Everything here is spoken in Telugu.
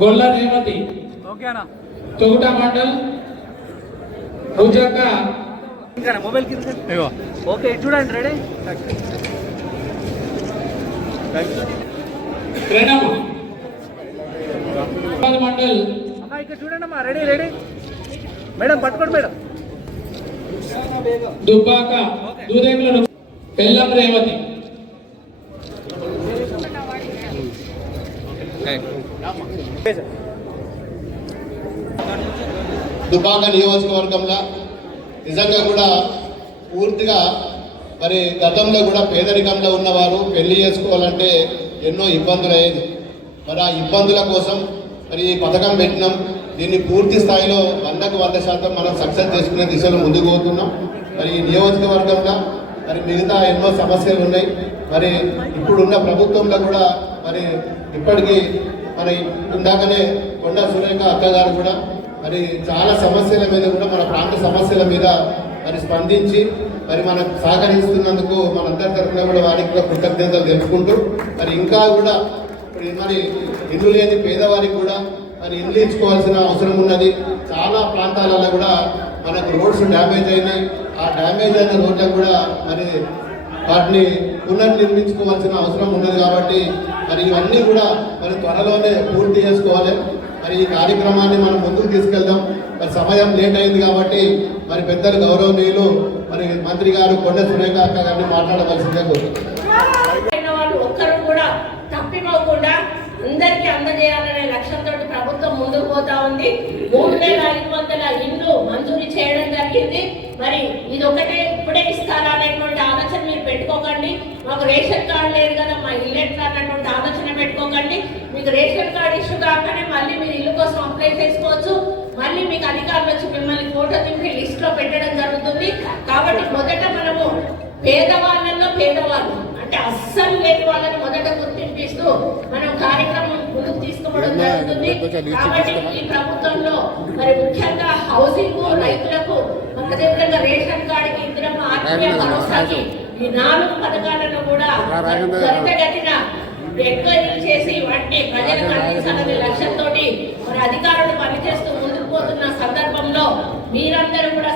గొల్ల రేవతి. తొగుట మండల్. రుజక మొబైల్ ఓకే చూడండి రెడీ? ప్రణవ్ మండల్. అమ్మా ఇక్కడ చూడండి అమ్మా రెడీ రెడీ. మేడం పట్టుకోండి మేడం. దుబ్బాక బెల్లం రేవతి. దుబాక నియోజకవర్గంలో నిజంగా కూడా పూర్తిగా మరి గతంలో కూడా పేదరికంలో ఉన్నవారు పెళ్ళి చేసుకోవాలంటే ఎన్నో ఇబ్బందులు అయ్యేది మరి ఆ ఇబ్బందుల కోసం మరి ఈ పథకం పెట్టినాం. దీన్ని పూర్తి స్థాయిలో వందకు వంద శాతం మనం సక్సెస్ చేసుకునే దిశలో ముందుకు పోతున్నాం. మరి ఈ నియోజకవర్గంలో మరి మిగతా ఎన్నో సమస్యలు ఉన్నాయి. మరి ఇప్పుడున్న ప్రభుత్వంలో కూడా మరి ఇప్పటికీ మరి ఇందాకనే కొండ సురేఖ అక్కగారు కూడా మరి చాలా సమస్యల మీద కూడా మన ప్రాంత సమస్యల మీద మరి స్పందించి మరి మనకు సహకరిస్తున్నందుకు మనందరి తరఫున కూడా వారికి కూడా కృతజ్ఞతలు తెలుపుకుంటూ మరి ఇంకా కూడా ఇప్పుడు మరి ఇల్లు లేని పేదవారికి కూడా మరి ఇల్లు ఇచ్చుకోవాల్సిన అవసరం ఉన్నది. చాలా ప్రాంతాలలో కూడా మనకు రోడ్స్ డ్యామేజ్ అయినాయి. ఆ డ్యామేజ్ అయిన రోడ్లకు కూడా మరి వాటిని పునర్నిర్మించుకోవాల్సిన అవసరం ఉన్నది కాబట్టి మరి ఇవన్నీ కూడా మరి త్వరలోనే పూర్తి చేసుకోవాలి. మరి ఈ కార్యక్రమాన్ని మనం ముందుకు తీసుకెళ్దాం. మరి సమయం లేట్ అయింది కాబట్టి మరి పెద్దలు గౌరవనీయులు మరి మంత్రి గారు కొండ సురేఖ అక్క గారిని మాట్లాడవలసిందే కోరుతున్నాను ఒక్కరు కూడా తప్పిపోకుండా అందరికీ అందజేయాలనే లక్ష్యంతో ప్రభుత్వం ముందుకు పోతా ఉంది. మూడు వేల ఐదు వందల ఇండ్లు మంజూరు చేయడం జరిగింది. మరి ఇది ఒకటే ఇప్పుడే ఇస్తారా అనేటువంటి ఆలోచన మీరు పెట్టుకోకండి. మాకు రేషన్ కార్డు లేదు కదా మా ఇల్లు ఎట్లా అన్నటువంటి ఆలోచన పెట్టుకోకండి. మీకు రేషన్ కార్డు ఇష్యూ కాకనే మళ్ళీ మీరు ఇల్లు కోసం అప్లై చేసుకోవచ్చు. మళ్ళీ మీకు అధికారులు వచ్చి మిమ్మల్ని ఫోటో దింపి లిస్ట్లో పెట్టడం జరుగుతుంది. కాబట్టి మొదట మనము పేదవాళ్ళల్లో పేదవాళ్ళు అంటే అస్సలు లేని వాళ్ళని మొదట గుర్తింపిస్తూ మనం కార్యక్రమం ముందుకు తీసుకోవడం జరుగుతుంది. కాబట్టి ఈ ప్రభుత్వంలో మరి ముఖ్యంగా హౌసింగ్ రైతులకు అదేవిధంగా రేషన్ కార్డుకి ఇందిరమ్మ ఆత్మీయ భరోసాకి ఈ నాలుగు పథకాలను కూడా త్వరితగతిన ఎంక్వైరీ చేసి వాటిని ప్రజలకు అందించాలనే లక్ష్యంతో మరి అధికారులు పనిచేస్తూ ముందుకు పోతున్న సందర్భంలో మీరందరూ కూడా